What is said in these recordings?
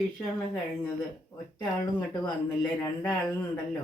പരീക്ഷയാണ് കഴിഞ്ഞത്. ഒറ്റ ആളും ഇങ്ങോട്ട് വന്നില്ല. രണ്ടാളുണ്ടല്ലോ.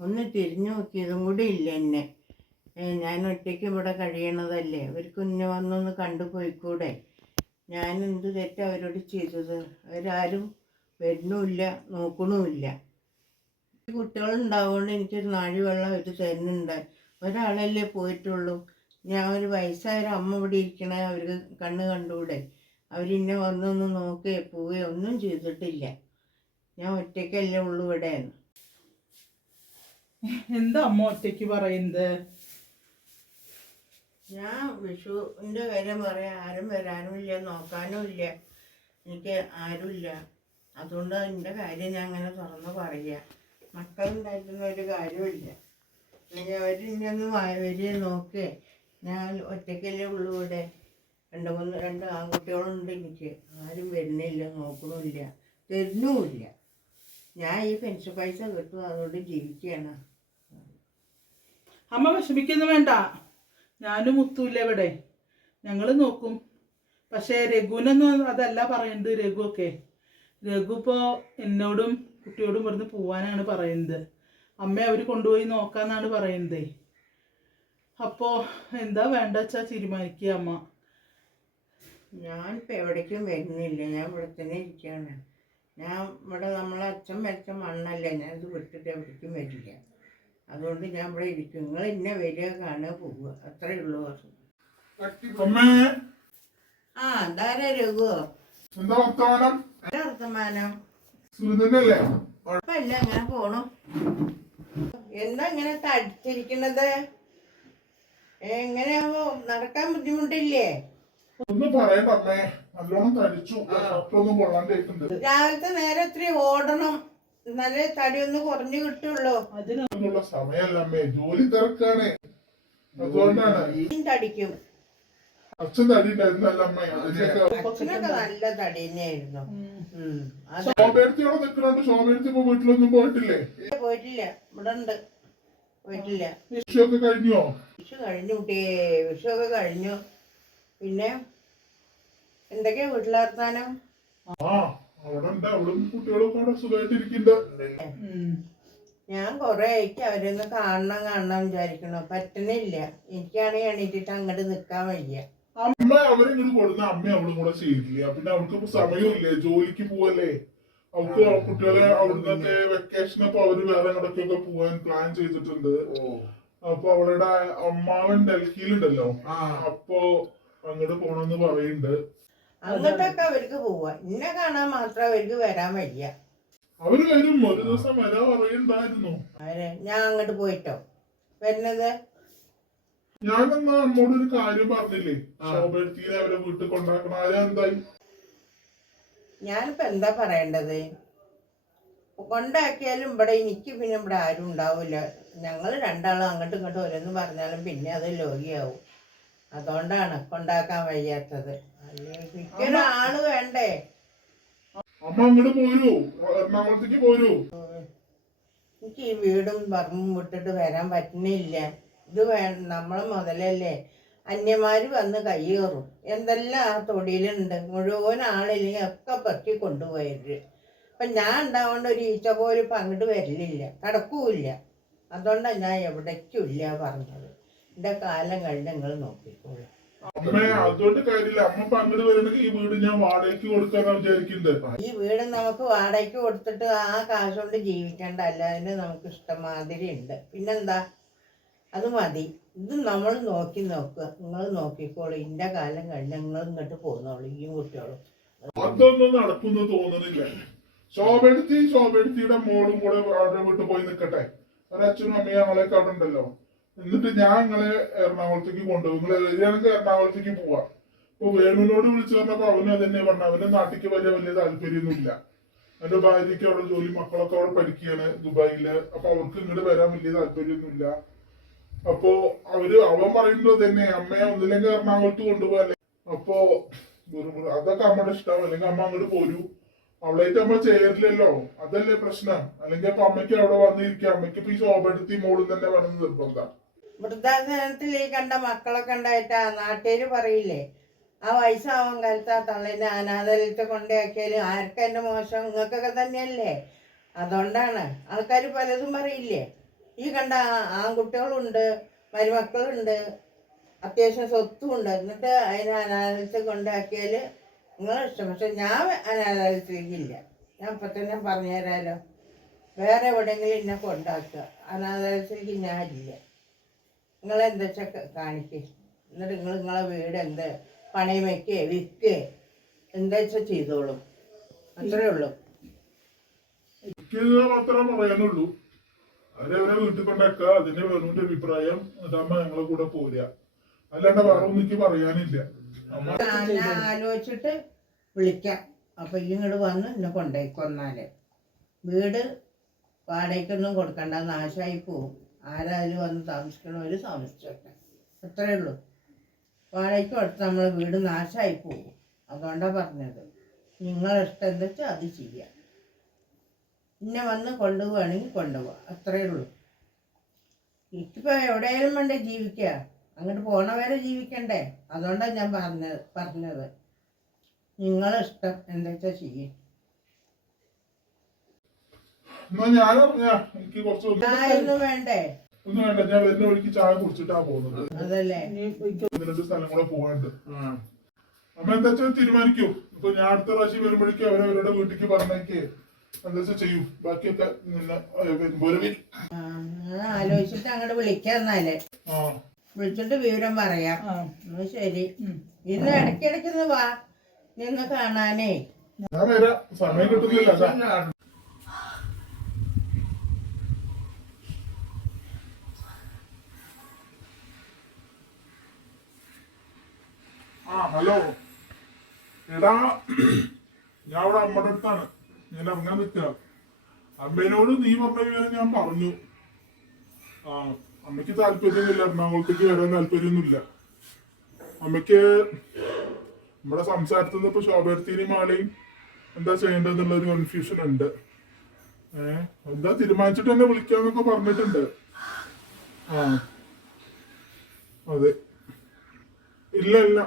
ഒന്ന് തിരിഞ്ഞു നോക്കിയതും കൂടി ഇല്ല എന്നെ. ഞാൻ ഒറ്റയ്ക്ക് ഇവിടെ കഴിയണതല്ലേ? അവർക്ക് ഇന്നെ വന്നൊന്ന് കണ്ടു പോയിക്കൂടെ? ഞാൻ എന്ത് തെറ്റ് അവരോട് ചെയ്തത്? അവരാരും വരുന്നുമില്ല നോക്കണമില്ല കുട്ടികളുണ്ടാവുകൊണ്ട് എനിക്കൊരു നാഴി വെള്ളം അവർ തരുന്നുണ്ട്. ഒരാളല്ലേ പോയിട്ടുള്ളൂ. ഞാൻ ഒരു വയസ്സായ ഒരു അമ്മ ഇവിടെ ഇരിക്കണേ അവർക്ക് കണ്ണ് കണ്ടൂടെ? അവരിന്നെ വന്നൊന്ന് നോക്കുകയോ പോവുകയോ ഒന്നും ചെയ്തിട്ടില്ല. ഞാൻ ഒറ്റയ്ക്കല്ലേ ഉള്ളൂ ഇവിടെ. എന്താ അമ്മ ഒറ്റയ്ക്ക് പറയുന്നത്? ഞാൻ വിഷുവിന്റെ കാര്യം പറയാൻ ആരും വരാനുമില്ല നോക്കാനും ഇല്ല. എനിക്ക് ആരുമില്ല അതുകൊണ്ട് എന്റെ കാര്യം ഞാൻ അങ്ങനെ തുറന്ന് പറയുക മക്കളുണ്ടായിട്ടുന്ന ഒരു കാര്യമില്ല അല്ലെങ്കിൽ അവരിന്നൊന്ന് വരിക നോക്കേ. ഞാൻ ഒറ്റയ്ക്കല്ലേ ഉള്ളൂ ഇവിടെ. രണ്ട് മൂന്ന് രണ്ട് ആൺകുട്ടികളുണ്ട് എനിക്ക്. ആരും വരുന്നില്ല നോക്കണമില്ല തരുന്നുമില്ല. ഞാൻ ഈ പെൻഷൻ പൈസ കിട്ടും അതുകൊണ്ട് ജീവിക്കുകയാണ്. അമ്മ വിഷമിക്കുന്നു വേണ്ട. ഞാനും മുത്തൂല്ല ഇവിടെ. ഞങ്ങൾ നോക്കും. പക്ഷേ രഘുവിനൊന്നും അതല്ല പറയുന്നത് രഘു ഒക്കെ രഘു ഇപ്പോൾ എന്നോടും കുട്ടിയോടും ഇവിടുന്ന് പോവാനാണ് പറയുന്നത്. അമ്മ അവർ കൊണ്ടുപോയി നോക്കാന്നാണ് പറയുന്നത്. അപ്പോൾ എന്താ വേണ്ട വെച്ചാൽ തീരുമാനിക്കുക അമ്മ? ഞാൻ ഇപ്പം എവിടേക്കും വരുന്നില്ല. ഞാൻ ഇവിടെ തന്നെ ഇരിക്കുകയാണ്. ഞാൻ ഇവിടെ നമ്മളെ അച്ഛൻ വരച്ച മണ്ണല്ല. ഞാൻ ഇത് വിട്ടിട്ട് എവിടേക്കും വരില്ല. അതുകൊണ്ട് ഞാൻ ഇവിടെ ഇരിക്കും. നിങ്ങൾ എന്നെ വരിക കാണുക പോവുക. അത്രേ ഉള്ളൂ ആ എന്തായാലും രഘുവോ എന്താ വർത്തമാനം? ഒരു വർത്തമാനം? സുഹൃത്തന്നല്ലേ കുഴപ്പമില്ല. അങ്ങനെ പോണു. എന്താ ഇങ്ങനെ തടിച്ചിരിക്കണത്? എങ്ങനെയാവോ? നടക്കാൻ ബുദ്ധിമുട്ടില്ലേ? ഒന്ന് പറയണ്ട അമ്മേ നല്ലോണം തടിച്ചു. ഡോക്ടറൊന്നും കൊള്ളാണ്ടായിട്ടുണ്ട് രാവിലത്തെ നേരെ ഇത്തിരി ഓടണം. നല്ല തടി ഒന്ന് കുറഞ്ഞു കിട്ടുള്ളൂ. അതിന് അതിനുള്ള സമയമല്ല അമ്മേ. ജോലി തിരക്കാണ്. അതുകൊണ്ടാണ്. തടിക്കും. അച്ഛൻ തടി ഉണ്ടായിരുന്നല്ല അമ്മേ. അതിന്റെയൊക്കെ നല്ല തടി തന്നെയായിരുന്നു. നിൽക്കണോണ്ട്. ഇപ്പൊ വീട്ടിലൊന്നും പോയിട്ടില്ലേ? പോയിട്ടില്ല. ഇവിടെ ഉണ്ട്. പോയിട്ടില്ല. വിഷയൊക്കെ കഴിഞ്ഞോ? വിഷു കഴിഞ്ഞു കുട്ടിയെ. വിഷു ഒക്കെ കഴിഞ്ഞു. പിന്നെ എന്തൊക്കെയാ വീട്ടിലർത്താനം? ഞാൻ കൊറേ ആയിട്ട് അവരൊന്ന് കാണണം കാണണം വിചാരിക്കണു പറ്റണില്ല എനിക്കാണെങ്കിൽ എണീറ്റിട്ട് അങ്ങോട്ട് നിക്കാൻ വയ്യ. അമ്മ അവരിങ്ങോട്ട് കൊടുന്ന അമ്മ അവളും കൂടെ ചെയ്തില്ല പിന്നെ അവൾക്ക് സമയമില്ലേ? ജോലിക്ക് പോവല്ലേ? അവൾക്ക് കുട്ടികളെ അവിടുന്നൊക്കെ വെക്കേഷൻ അപ്പൊ അവർ വേറെ ഇടയ്ക്കൊക്കെ പോവാൻ പ്ലാൻ ചെയ്തിട്ടുണ്ട്. അപ്പൊ അവളുടെ അമ്മാവൻ ഡൽഹിയിലുണ്ടല്ലോ. അപ്പൊ അങ്ങോട്ട് പോണെന്ന് പറയുന്നുണ്ട് അങ്ങോട്ടൊക്കെ അവർക്ക് പോവാ. ഇന്നെ കാണാൻ മാത്രം അവർക്ക് വരാൻ വയ്യ. അവർ വരും. ഒരു ദിവസം വരാൻ പറയുണ്ടായിരുന്നു. അവർ ഞാൻ അങ്ങോട്ട് പോയിട്ടോ. വരുന്നത്? ഞാനെന്നാ അമ്മോട് ഒരു കാര്യം പറഞ്ഞില്ലേ? ശോഭത്തിനെ അവരെ വീട്ടിൽ കൊണ്ടാക്കണം ആരെന്തായി ഞാനിപ്പോ എന്താ പറയേണ്ടത്? കൊണ്ടാക്കിയാലും ഇവിടെ എനിക്ക് പിന്നെ ഇവിടെ ആരും ഉണ്ടാവില്ല ഞങ്ങൾ രണ്ടാളും അങ്ങോട്ടും ഇങ്ങോട്ടും ഓരോന്ന് പറഞ്ഞാലും പിന്നെ അത് ലോകിയാവും. അതുകൊണ്ടാണ് കൊണ്ടാക്കാൻ വയ്യാത്തത്. ആൾ വേണ്ടേ? അമ്മ അങ്ങോട്ട് പോരൂ. എറണാകുളത്തേക്ക് പോരൂ. എനിക്ക് ഈ വീടും പറമ്പും വിട്ടിട്ട് വരാൻ പറ്റുന്നില്ല. ഇത് വേ നമ്മളെ മുതലല്ലേ അന്യമാര് വന്ന് കയ്യേറും എന്തെല്ലാം ആ തൊടിയിലുണ്ട്. മുഴുവൻ ആളില്ലെങ്കിൽ ഒക്കെ പെറുക്കി കൊണ്ടുപോയത് അപ്പം ഞാൻ ഉണ്ടാവേണ്ട ഒരു ഈച്ച പോലും ഇപ്പം അങ്ങോട്ട് വരലില്ല. കടക്കൂല്ല അതുകൊണ്ടാണ് ഞാൻ എവിടേക്കും ഇല്ല പറഞ്ഞത്. എന്റെ കാലം കഴിഞ്ഞ് നിങ്ങൾ നോക്കിക്കോളൂ. അമ്മ അതുകൊണ്ട് കാര്യമില്ല. അമ്മ ഇപ്പൊ അങ്ങോട്ട് വരണമെങ്കിൽ ഈ വീട് ഞാൻ വാടകയ്ക്ക് കൊടുക്കാന്നാ വിചാരിക്കുന്നത്. ഈ വീട് നമുക്ക് വാടകയ്ക്ക് കൊടുത്തിട്ട് ആ കാശ് കൊണ്ട് ജീവിക്കേണ്ട. അല്ലാതെ നമുക്ക് ഇഷ്ടമാതിരി ഉണ്ട്. പിന്നെന്താ? അത് മതി. ഇത് നമ്മൾ നോക്കി നോക്കുക. നിങ്ങൾ നോക്കിക്കോളൂ. ഇന്റെ കാലം കഴിഞ്ഞ് നിങ്ങൾ ഇങ്ങോട്ട് പോന്നോളൂ ഈ കുട്ടികളും. അതൊന്നും നടക്കുന്നു തോന്നുന്നില്ല. ശോഭെടുത്തി ശോഭെടുത്തിയുടെ മോളും കൂടെ അവരുടെ വീട്ടിൽ പോയി നിൽക്കട്ടെ. ഒരച്ഛനും അമ്മയും ഞങ്ങളൊക്കെ അവിടെ ഉണ്ടല്ലോ. എന്നിട്ട് ഞാൻ നിങ്ങളെ എറണാകുളത്തേക്ക് കൊണ്ടുപോകും. നിങ്ങൾ എഴുതിയാണെങ്കിൽ എറണാകുളത്തേക്ക് പോവാം. ഇപ്പൊ വേണുവിനോട് വിളിച്ചു പറഞ്ഞപ്പോ അവനും അതന്നെ പറഞ്ഞു അവന് നാട്ടിക്ക് വലിയ വലിയ താല്പര്യമൊന്നുമില്ല. അവന്റെ ഭാര്യയ്ക്ക് അവിടെ ജോലി മക്കളൊക്കെ അവിടെ പഠിക്കുകയാണ് ദുബായിൽ. അപ്പൊ അവർക്ക് ഇങ്ങോട്ട് വരാൻ വലിയ താല്പര്യമൊന്നുമില്ല. അപ്പോ അവർ അവൻ പറയുന്നത് തന്നെ അമ്മയെ ഒന്നില്ലെങ്കിൽ എറണാകുളത്ത് കൊണ്ടുപോകല്ലേ അപ്പോ അതൊക്കെ അമ്മയുടെ ഇഷ്ടം അല്ലെങ്കിൽ അമ്മ അങ്ങോട്ട് പോരൂ. അവളായിട്ട് അമ്മ ചേരില്ലല്ലോ. അതല്ലേ പ്രശ്നം. അല്ലെങ്കിൽ അപ്പൊ അമ്മയ്ക്ക് അവിടെ വന്നിരിക്കാം. അമ്മയ്ക്ക് ഇപ്പൊ ഈ ശോഭടുത്തി മോളും തന്നെ വേണമെന്ന് നിർബന്ധം. വൃദ്ധാസനത്തിൽ ഈ കണ്ട മക്കളൊക്കെ ഉണ്ടായിട്ട് ആ നാട്ടുകാർ പറയില്ലേ? ആ വയസ്സാവാൻ കാലത്ത് ആ തള്ളിനെ അനാഥാലയത്തെ കൊണ്ടാക്കിയാലും ആർക്കും എന്റെ മോശം? നിങ്ങൾക്കൊക്കെ തന്നെയല്ലേ? അതുകൊണ്ടാണ്. ആൾക്കാർ പലതും പറയില്ലേ? ഈ കണ്ട ആൺകുട്ടികളുണ്ട് മരുമക്കളുണ്ട് അത്യാവശ്യം സ്വത്തും ഉണ്ട് എന്നിട്ട് അതിനെ അനാഥാലയത്തിൽ കൊണ്ടാക്കിയാൽ നിങ്ങളെ ഇഷ്ടം. പക്ഷെ ഞാൻ അനാഥാലയത്തിലേക്കില്ല ഞാൻ ഇപ്പം തന്നെ പറഞ്ഞു തരാമല്ലോ വേറെ എവിടെയെങ്കിലും എന്നെ കൊണ്ടാക്കുക. അനാഥാലയത്തിലേക്ക് ഞാൻ ഇല്ല എന്തൊക്കെ കാണിക്ക്? എന്നിട്ട് നിങ്ങൾ നിങ്ങളെ വീട് എന്ത്? പണയം വയ്ക്കേ വിൽക്കേ എന്താ വെച്ചാൽ ചെയ്തോളൂ. അത്രേ ഉള്ളൂ. മാത്രമേ പറയാനുള്ളൂ. അവരവരെ വീട്ടിൽ കൊണ്ടാക്കുക അതിന്റെ വേണുവിന്റെ അഭിപ്രായം എന്നിട്ടാകുമ്പോ ഞങ്ങളെ കൂടെ പോരുക അല്ലാണ്ട് വേറെ ഒന്നും പറയാനില്ല. അമ്മ ആലോചിച്ചിട്ട് വിളിക്കാം. അപ്പൊ ഇങ്ങോട്ട് വന്ന് എന്നെ കൊണ്ടേക്കൊന്നാൽ കൊന്നാൽ വീട് വാടകയ്ക്കൊന്നും കൊടുക്കണ്ട നാശായി പോവും. ആരായാലും വന്ന് താമസിക്കണവര് താമസിച്ചോട്ടെ. അത്രേ ഉള്ളൂ. വാടകയ്ക്ക് കൊടുത്ത് നമ്മളെ വീട് നാശമായി പോകും. അതുകൊണ്ടാണ് പറഞ്ഞത്. നിങ്ങളെ ഇഷ്ടം എന്താ വെച്ചാൽ അത് ചെയ്യാം. പിന്നെ വന്ന് കൊണ്ടുപോവുകയാണെങ്കിൽ കൊണ്ടുപോവാം. അത്രേ ഉള്ളൂ. എനിക്കിപ്പോൾ എവിടെയാലും വേണ്ടേ ജീവിക്കുക അങ്ങോട്ട് പോണവരെ ജീവിക്കണ്ടേ? അതുകൊണ്ടാണ് ഞാൻ പറഞ്ഞത് പറഞ്ഞത്. നിങ്ങളെ ഇഷ്ടം എന്താ വെച്ചാൽ ചെയ്യും? എന്നാ ഞാൻ എനിക്ക് കുറച്ച് ഒന്ന് വേണ്ടേ? ഒന്നും വേണ്ട ഞാൻ വരുന്ന വഴിക്ക് ചായ കുടിച്ചിട്ടാ പോകുന്നത്. അതല്ലേ? ഒന്ന് രണ്ട് സ്ഥലം കൂടെ പോകാനുണ്ട് അമ്മ എന്താ വെച്ചാൽ തീരുമാനിക്കൂ. ഇപ്പൊ ഞാൻ അടുത്ത പ്രാവശ്യം വരുമ്പോഴേക്കും അവരവരുടെ വീട്ടിക്ക് പറഞ്ഞേക്ക് എന്താ വെച്ചാൽ ചെയ്യൂ. ബാക്കിയൊക്കെ നിന്നെ വരുമ്പോൾ വരും ആലോചിച്ചിട്ട് അങ്ങോട്ട് വിളിക്കാന്നാലേ വിളിച്ചിട്ട് വിവരം പറയാം. ആ. ശരി. ഇന്ന് ഇടയ്ക്കിടയ്ക്ക് ഒന്ന് വാ. നിന്ന് കാണാനേ. ഞാൻ വരാം. സമയം കിട്ടുന്നില്ല ആ ഹലോ എടാ ഞാൻ അവിടെ അമ്മയുടെ അടുത്താണ് ഞാൻ അമ്മേനോട് നീ പറഞ്ഞ ഞാൻ പറഞ്ഞു. ആ അമ്മയ്ക്ക് താല്പര്യമൊന്നുമില്ല. എറണാകുളത്തേക്ക് വരാൻ താല്പര്യമൊന്നുമില്ല. അമ്മയ്ക്ക് നമ്മുടെ സംസാരത്തിൽ നിന്ന് ഇപ്പൊ ശോഭയർത്തിനെയും മാളയും എന്താ ചെയ്യേണ്ടതെന്നുള്ള ഒരു കൺഫ്യൂഷൻ ഉണ്ട്. ഏഹ് എന്താ തീരുമാനിച്ചിട്ട് എന്നെ വിളിക്കാന്നൊക്കെ പറഞ്ഞിട്ടുണ്ട്. ആ അതെ. ഇല്ല ഇല്ല.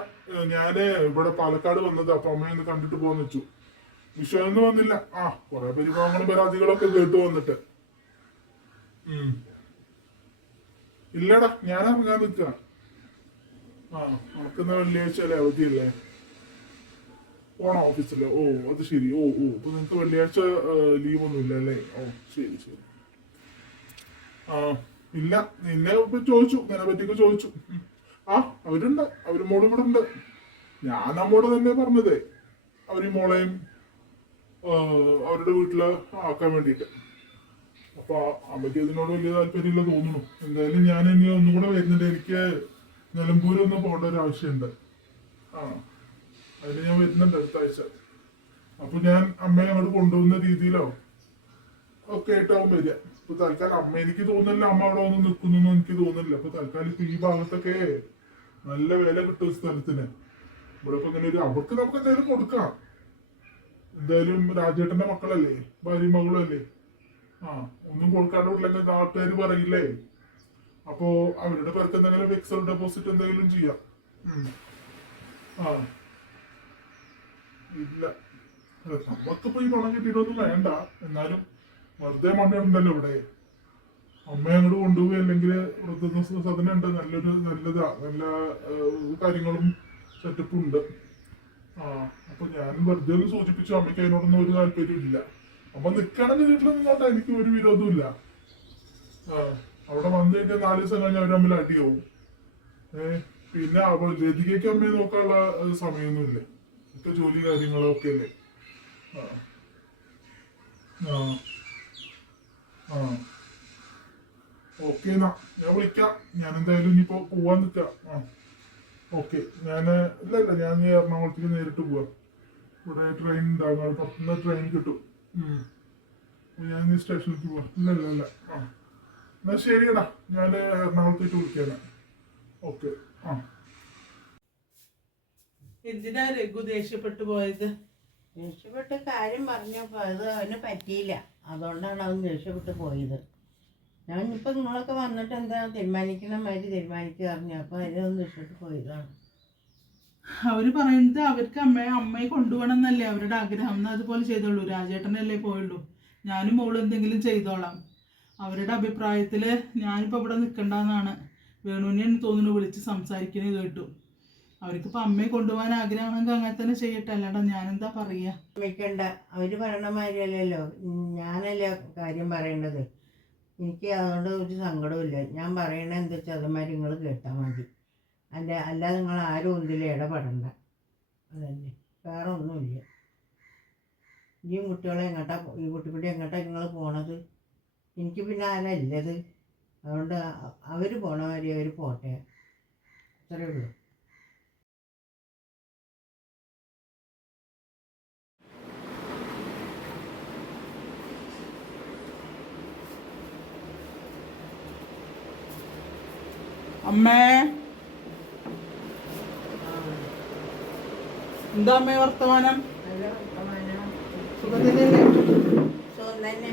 ഞാൻ ഇവിടെ പാലക്കാട് വന്നത് അപ്പൊ അമ്മയെ ഒന്ന് കണ്ടിട്ട് പോകാന്ന് വെച്ചു. വിഷയമൊന്നും വന്നില്ല. ആ കുറെ പരിഭവങ്ങളും പരാതികളൊക്കെ കേട്ടു വന്നിട്ട്. ഉം. ഇല്ലടാ ഞാൻ ഇറങ്ങാൻ നിൽക്കുക ആ നടക്കുന്ന വെള്ളിയാഴ്ച അല്ലേ അവധിയല്ലേ? പോണോ ഓഫീസിൽ. ഓ അത് ശരി. ഓ ഓ അപ്പൊ നിങ്ങക്ക് വെള്ളിയാഴ്ച ലീവ് ഒന്നും ഇല്ല അല്ലേ ഓ ശരി ശരി. ആ ഇല്ല. നിന്നെ ചോദിച്ചു. നിന്നെ പറ്റിയൊക്കെ ചോദിച്ചു. ആ അവരുണ്ട്. അവർ മോളും കൂടെ ഉണ്ട്. ഞാൻ നമ്മോട് തന്നെ പറഞ്ഞത്. അവർ മോളെയും അവരുടെ വീട്ടിൽ ആക്കാൻ വേണ്ടിട്ട് അപ്പൊ അമ്മയ്ക്ക് ഇതിനോട് വലിയ താല്പര്യമില്ല തോന്നുന്നു. എന്തായാലും ഞാൻ ഇനി ഒന്നും കൂടെ വരുന്നുണ്ട്. എനിക്ക് നിലമ്പൂര് ഒന്ന് പോകേണ്ട ഒരു ആവശ്യമുണ്ട്. ആ അതിന് ഞാൻ വരുന്നുണ്ട് അടുത്ത ആഴ്ച അപ്പൊ ഞാൻ അമ്മയെ അങ്ങോട്ട് കൊണ്ടുപോകുന്ന രീതിയിലോ ഒക്കെ ആയിട്ടാവും വരിക. ഇപ്പൊ തൽക്കാലം അമ്മ എനിക്ക് തോന്നുന്നില്ല അമ്മ അവിടെ വന്ന് നിൽക്കുന്നു എനിക്ക് തോന്നുന്നില്ല. അപ്പൊ തൽക്കാലം ഇപ്പൊ ഈ ഭാഗത്തൊക്കെ നല്ല വില കിട്ടും സ്ഥലത്തിന്. ഇവിടെ ഇപ്പൊ ഇങ്ങനെ അവർക്ക് നമുക്ക് എന്തായാലും കൊടുക്കാം. എന്തായാലും രാജേട്ടന്റെ മക്കളല്ലേ? ഭാര്യയും മകളും അല്ലേ? ആ ഒന്നും കൊടുക്കാണ്ട് ഉണ്ടെങ്കിൽ നാട്ടുകാർ പറയില്ലേ? അപ്പോ അവരുടെ പേർക്ക് എന്തെങ്കിലും ഫിക്സഡ് ഡെപ്പോസിറ്റ് എന്തെങ്കിലും ചെയ്യാം. ആ. ഇല്ല. നമുക്കിപ്പോ ഈ പണം കിട്ടിയിട്ടൊന്നും വേണ്ട. എന്നാലും വെറുതെ മണ്ണുണ്ടല്ലോ ഇവിടെ. അമ്മ അങ്ങോട്ട് കൊണ്ടുപോയി അല്ലെങ്കിൽ വൃദ്ധ സദന ഉണ്ട്. നല്ലൊരു നല്ലതാ. നല്ല കാര്യങ്ങളും സെറ്റപ്പും ഉണ്ട്. ആ അപ്പൊ ഞാൻ വെറുതെ സൂചിപ്പിച്ചു. അമ്മയ്ക്ക് അതിനോടൊന്നും ഒരു താല്പര്യം ഇല്ല. അമ്മ നിൽക്കണമെങ്കിൽ വീട്ടിൽ നിന്നോട്ടെ. എനിക്ക് ഒരു വിരോധവും ആ അവിടെ വന്നു കഴിഞ്ഞാൽ നാല് ദിവസം കഴിഞ്ഞാൽ അവർ തമ്മിൽ അടിയാവും. ഏഹ് പിന്നെ അവൾ ലതികയ്ക്ക് അമ്മയെ നോക്കാനുള്ള സമയമൊന്നും സമയമൊന്നുമില്ല ഇപ്പൊ ജോലി കാര്യങ്ങളൊക്കെ അല്ലേ? ആ. ആ. ആ. ഓക്കെ എന്നാ ഞാൻ വിളിക്കാം. ഞാൻ എന്തായാലും ഇനിയിപ്പോ പോവാൻ നിൽക്കാം ആ. ഓക്കെ ഞാൻ ഇല്ല ഇല്ല ഞാൻ ഈ എറണാകുളത്തേക്ക് നേരിട്ട് പോവാം. ഇവിടെ ട്രെയിൻ ഉണ്ടാകും അവിടെ പുറത്തുനിന്ന് ട്രെയിൻ കിട്ടും. ഞാൻ ഈ സ്റ്റേഷനിലേക്ക് പോവാം. ഇല്ല ഇല്ല ഇല്ല. ആ. എന്നാ ശരിയടാ ഞാൻ എറണാകുളത്തേക്ക് വിളിക്കാം ഓക്കെ ആ. എന്തിനാ രഘു ദേഷ്യപ്പെട്ടു പോയത്? ദേഷ്യപ്പെട്ട് കാര്യം പറഞ്ഞപ്പോൾ അത് അവന് പറ്റിയില്ല. അതുകൊണ്ടാണ് അവൻ ദേഷ്യപ്പെട്ട് പോയത്. ഇപ്പം നിങ്ങളൊക്കെ വന്നിട്ട് എന്താ തീരുമാനിക്കുന്ന മാതിരി തീരുമാനിക്കുക പറഞ്ഞു. അപ്പോൾ അതിനൊന്ന് ദേഷ്യപ്പെട്ട് പോയതാണ്. അവർ പറയുന്നത് അവർക്ക് അമ്മയെ അമ്മയെ കൊണ്ടുപോകണം എന്നല്ലേ അവരുടെ ആഗ്രഹം. എന്നാൽ അതുപോലെ ചെയ്തോളൂ. രാജേട്ടനല്ലേ പോയുള്ളൂ. ഞാനും മോൾ എന്തെങ്കിലും ചെയ്തോളാം. അവരുടെ അഭിപ്രായത്തിൽ ഞാനിപ്പോൾ ഇവിടെ നിൽക്കണ്ടെന്നാണ് വേണുവിനെ തോന്നുന്നു വിളിച്ച് സംസാരിക്കുന്നത് കേട്ടു. അവർക്കിപ്പോൾ അമ്മയെ കൊണ്ടുപോകാൻ ആഗ്രഹമാണെങ്കിൽ അങ്ങനെ തന്നെ ചെയ്യട്ടെ. അല്ലാണ്ട് ഞാനെന്താ പറയുക വെക്കണ്ട അവർ പറയണ മാതിരിയല്ലല്ലോ. ഞാനല്ലേ കാര്യം പറയേണ്ടത്. എനിക്ക് അതുകൊണ്ട് ഒരു സങ്കടമില്ല ഞാൻ പറയണത് എന്താ വെച്ചാൽ അതുമാതിരി നിങ്ങൾ കേട്ടാൽ മതി. അല്ല അല്ലാതെ നിങ്ങൾ ആരും ഒന്നിലും ഇടപെടണ്ട. അതന്നെ. വേറെ ഒന്നുമില്ല. ഈ കുട്ടികളെ എങ്ങോട്ടാ ഈ കുട്ടിക്കുട്ടി എങ്ങോട്ടാ നിങ്ങൾ പോണത്? എനിക്ക് പിന്നെ ആരല്ലത് അതുകൊണ്ട് അവർ പോണ മാതിരി അവർ പോട്ടെ. അത്രയേ ഉള്ളൂ. അമ്മേ. എന്താ അമ്മേ വർത്തമാനം? വർത്തമാനം. സുഖത്തിലല്ലേ സുഖം തന്നെ.